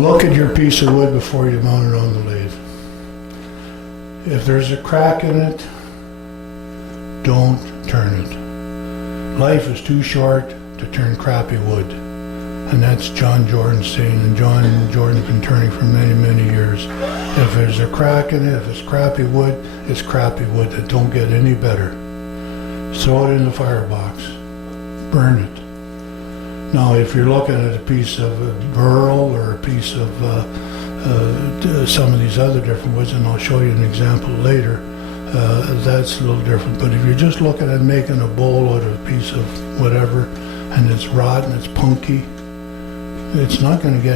Look at your piece of wood before you mount it on the lathe. If there's a crack in it, don't turn it. Life is too short to turn crappy wood. And that's John Jordan's saying, and John Jordan's been turning for many, many years. If there's a crack in it, if it's crappy wood, it's crappy wood that don't get any better. Throw it in the firebox. Burn it. Now, if you're looking at a piece of burl or a piece of some of these other different woods, and I'll show you an example later, that's a little different. But if you're just looking at making a bowl out of a piece of whatever, and it's rotten, it's punky, it's not going to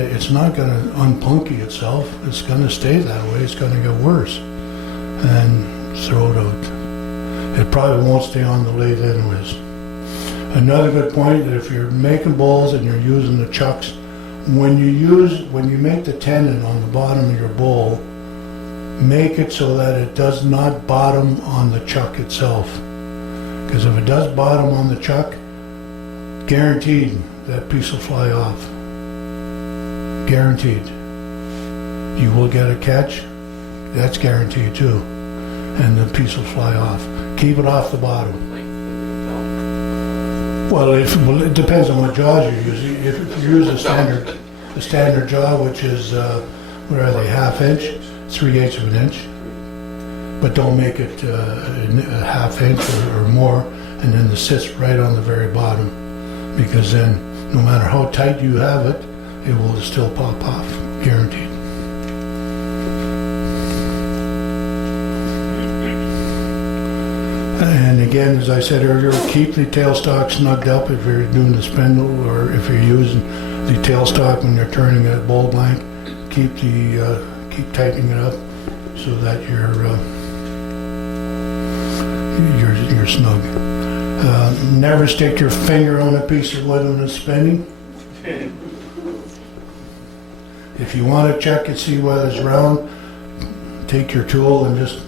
unpunky itself. It's going to stay that way. It's going to get worse. And throw it out. It probably won't stay on the lathe anyways. Another good point, that if you're making bowls and you're using the chucks, when you make the tenon on the bottom of your bowl, make it so that it does not bottom on the chuck itself. Because if it does bottom on the chuck, guaranteed that piece will fly off. Guaranteed. You will get a catch, that's guaranteed too. And the piece will fly off. Keep it off the bottom. Well, it depends on what jaws you're using. If you use a standard jaw, which is, what are they, ½ inch, 3/8 of an inch. But don't make it a ½ inch or more, and then it sits right on the very bottom. Because then, no matter how tight you have it, it will still pop off, guaranteed. And again, as I said earlier, keep the tailstock snugged up if you're doing the spindle, or if you're using the tailstock when you're turning a bowl blank. Keep tightening it up so that you're snug. Never stick your finger on a piece of wood when it's spinning. If you want to check and see whether it's round, take your tool and just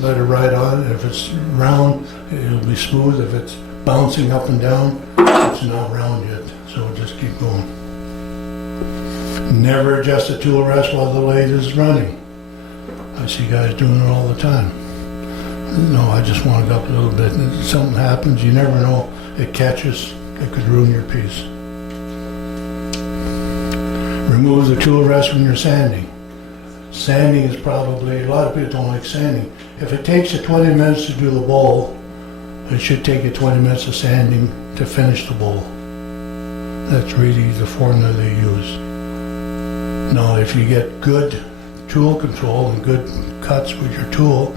let it ride on. If it's round, it'll be smooth. If it's bouncing up and down, it's not round yet. So just keep going. Never adjust the tool rest while the lathe is running. I see guys doing it all the time. No, I just want it up a little bit. And if something happens, you never know. It catches, it could ruin your piece. Remove the tool rest when you're sanding. Sanding is probably, a lot of people don't like sanding. If it takes you 20 minutes to do the bowl, it should take you 20 minutes of sanding to finish the bowl. That's really the formula they use. Now, if you get good tool control and good cuts with your tool,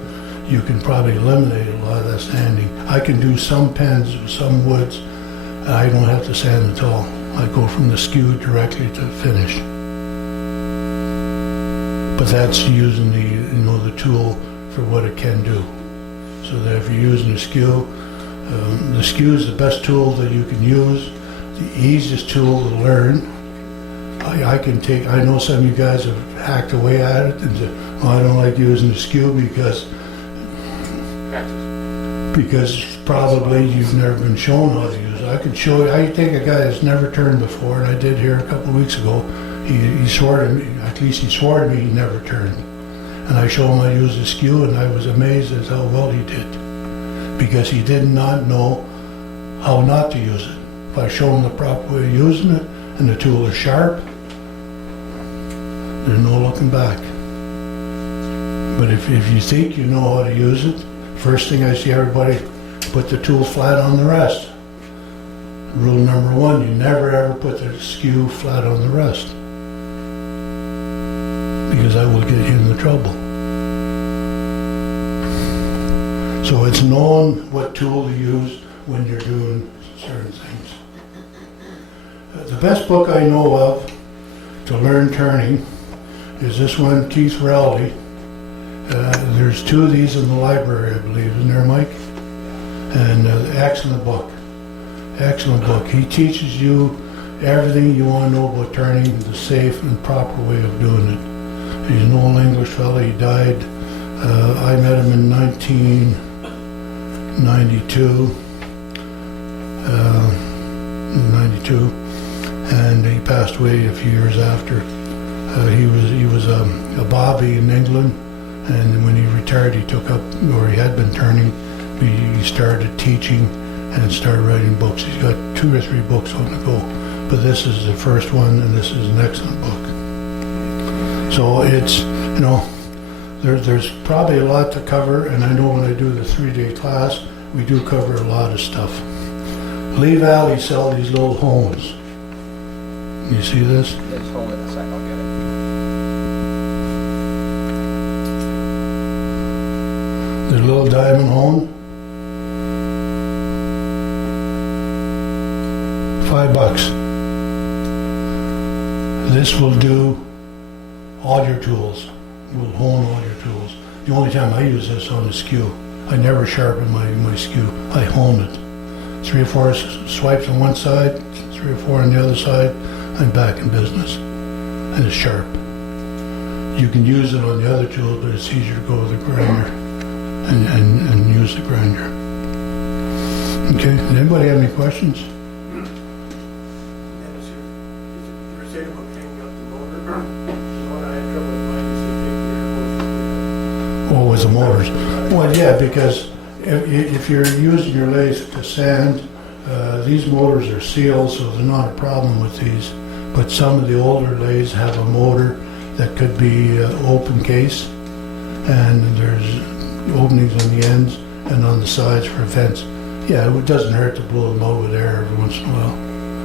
you can probably eliminate a lot of that sanding. I can do some pens with some woods, I don't have to sand at all. I go from the skew directly to finish. But that's using the tool for what it can do. So that if you're using the skew is the best tool that you can use, the easiest tool to learn. I know some of you guys have hacked away at it and said, oh, I don't like using the skew because probably you've never been shown how to use it. I could show you. I take a guy that's never turned before, and I did here a couple of weeks ago. He swore to me, at least he swore to me he never turned. And I showed him how to use the skew, and I was amazed at how well he did. Because he did not know how not to use it. If I show him the proper way of using it, and the tool is sharp, there's no looking back. But if you think you know how to use it, first thing I see everybody put the tool flat on the rest. Rule number 1, you never ever put the skew flat on the rest. Because that will get you into trouble. So it's knowing what tool to use when you're doing certain things. The best book I know of to learn turning is this one, Keith Rowley. There's 2 of these in the library, I believe, isn't there, Mike? And excellent book. Excellent book. He teaches you everything you want to know about turning, the safe and proper way of doing it. He's an old English fellow. He died. I met him in 1992. And he passed away a few years after. He was a bobby in England, and when he retired, he took up, or he had been turning. He started teaching and started writing books. He's got 2 or 3 books on the go, but this is the first one, and this is an excellent book. So it's, you know, there's probably a lot to cover, and I know when I do the 3-day class, we do cover a lot of stuff. Lee Valley sell these little hones. You see this? Just hold it a second, I'll get it. The little diamond hone. $5. This will do all your tools. Will hone all your tools. The only time I use this on a skew, I never sharpen my skew. I hone it. 3 or 4 swipes on one side, 3 or 4 on the other side, I'm back in business. And it's sharp. You can use it on the other tools, but it's easier to go with the grinder and use the grinder. Okay, does anybody have any questions? Oh, with the motors. Well, yeah, because if you're using your lathe to sand, these motors are sealed, so there's not a problem with these. But some of the older lathes have a motor that could be open case, and there's openings on the ends and on the sides for vents. Yeah, it doesn't hurt to blow them out with air every once in a while.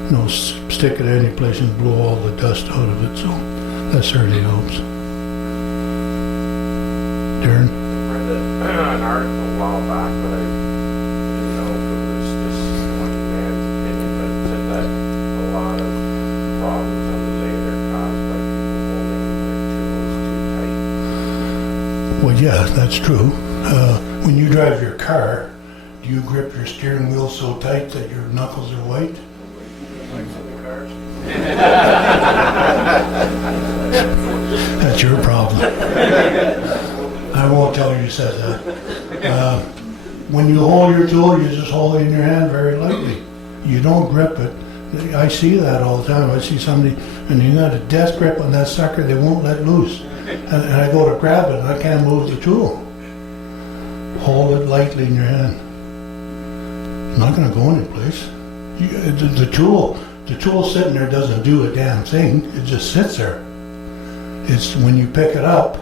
You know, stick it any place and blow all the dust out of it, so that certainly helps. Darren? I read an article a while back, but I didn't know if it was just one man's opinion, but it said that a lot of problems on the lathe are caused by people holding their tools too tight. Well, yeah, that's true. When you drive your car, do you grip your steering wheel so tight that your knuckles are white? Like some of the cars. That's your problem. I won't tell you said that. When you hold your tool, you just hold it in your hand very lightly. You don't grip it. I see that all the time. I see somebody, and you got a death grip on that sucker, they won't let loose. And I go to grab it, and I can't move the tool. Hold it lightly in your hand. It's not going to go anyplace. The tool sitting there doesn't do a damn thing. It just sits there. It's when you pick it up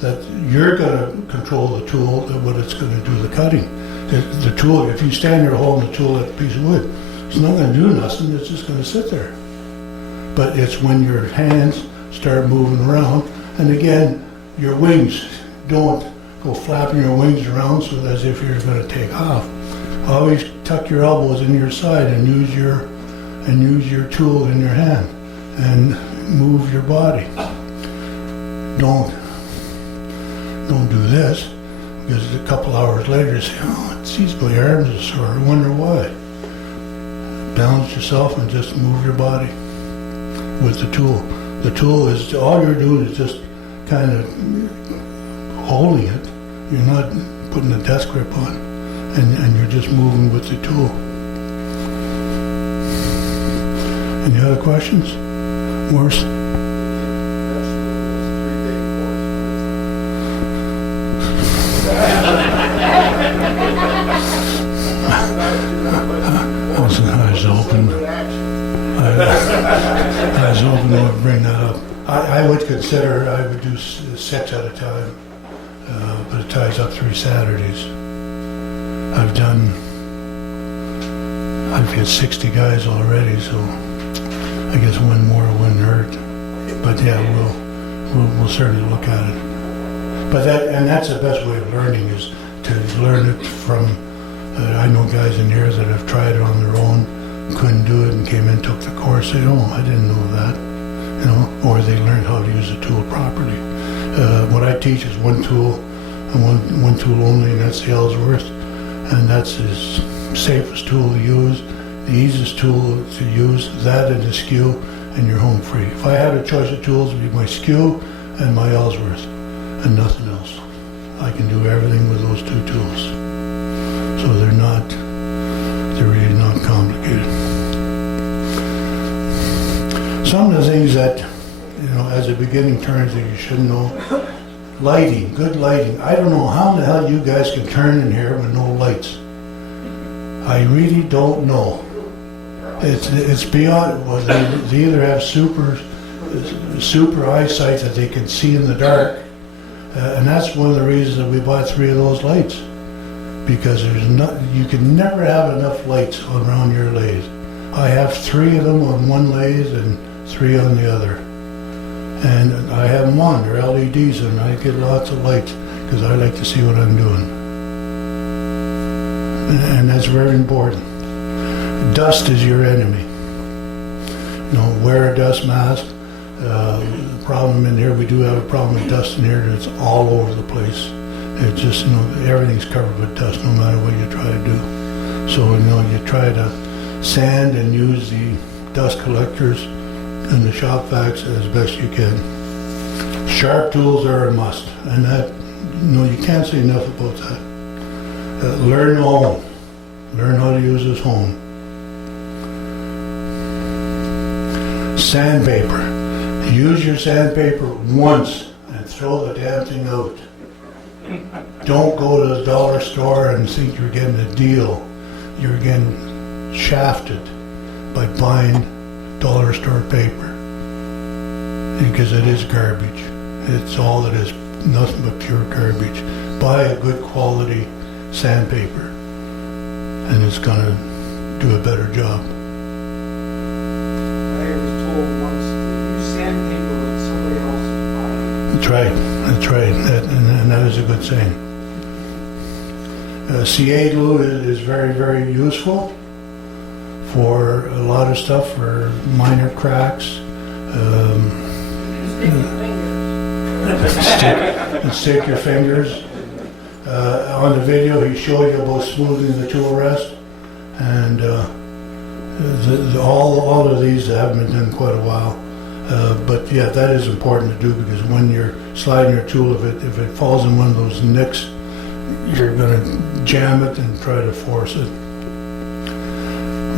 that you're going to control the tool, what it's going to do the cutting. The tool, if you stand there holding the tool like a piece of wood, it's not going to do nothing. It's just going to sit there. But it's when your hands start moving around, and again, your wings don't go flapping your wings around so as if you're going to take off. Always tuck your elbows in your side and use your tool in your hand and move your body. Don't do this, because a couple hours later you say, oh, geez, my arms are sore. I wonder why. Balance yourself and just move your body with the tool. The tool is, all you're doing is just kind of holding it. You're not putting a death grip on, and you're just moving with the tool. Any other questions? Morris? I was hoping they would bring that up. I would consider, I would do 6 at a time, but it ties up 3 Saturdays. I've got 60 guys already, so I guess one more wouldn't hurt. But yeah, we'll certainly look at it. But that's the best way of learning, is to learn it from. I know guys in here that have tried it on their own, couldn't do it, and came in, took the course, said, oh, I didn't know that, you know, or they learned how to use the tool properly. What I teach is one tool, and one tool only, and that's the Ellsworth, and that's the safest tool to use, the easiest tool to use, that and the skew, and you're home free. If I had a choice of tools, it would be my skew and my Ellsworth, and nothing else. I can do everything with those 2 tools. So they're really not complicated. Some of the things that, as a beginning turns that you should know. Lighting, good lighting. I don't know how the hell you guys can turn in here with no lights. I really don't know. It's beyond, well, they either have super eyesight that they can see in the dark, and that's one of the reasons that we bought 3 of those lights, because you can never have enough lights around your lathe. I have 3 of them on one lathe and 3 on the other, and I have them on. They're LEDs, and I get lots of lights because I like to see what I'm doing, and that's very important. Dust is your enemy. Wear a dust mask. The problem in here, we do have a problem with dust in here. It's all over the place. It's just, everything's covered with dust no matter what you try to do. So, you try to sand and use the dust collectors and the shop vacs as best you can. Sharp tools are a must, and that, you can't say enough about that. Learn to hone. Learn how to use this hone. Sandpaper. Use your sandpaper once and throw the damn thing out. Don't go to the dollar store and think you're getting a deal. You're getting shafted by buying dollar store paper, because it is garbage. It's all it is, nothing but pure garbage. Buy a good quality sandpaper and it's going to do a better job. I was told once, use sandpaper with somebody else's body. That's right, and that is a good saying. CA glue is very, very useful for a lot of stuff, for minor cracks. Stick your fingers. On the video, he showed you about smoothing the tool rest, and all of these haven't been done quite a while. But yeah, that is important to do, because when you're sliding your tool, if it falls in one of those nicks, you're going to jam it and try to force it.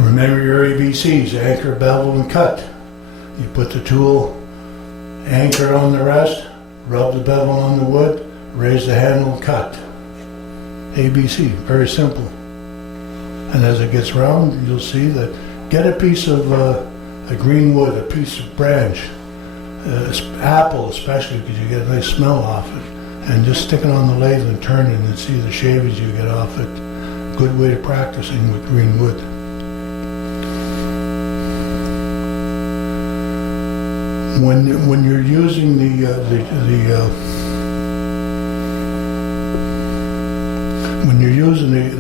Remember your ABCs: anchor, bevel, and cut. You put the tool anchor on the rest, rub the bevel on the wood, raise the handle, and cut. ABC, very simple. And as it gets round, you'll see that. Get a piece of a green wood, a piece of branch, apple especially, because you get a nice smell off it, and just stick it on the lathe and turn it and see the shavings you get off it. Good way of practicing with green wood. When you're using the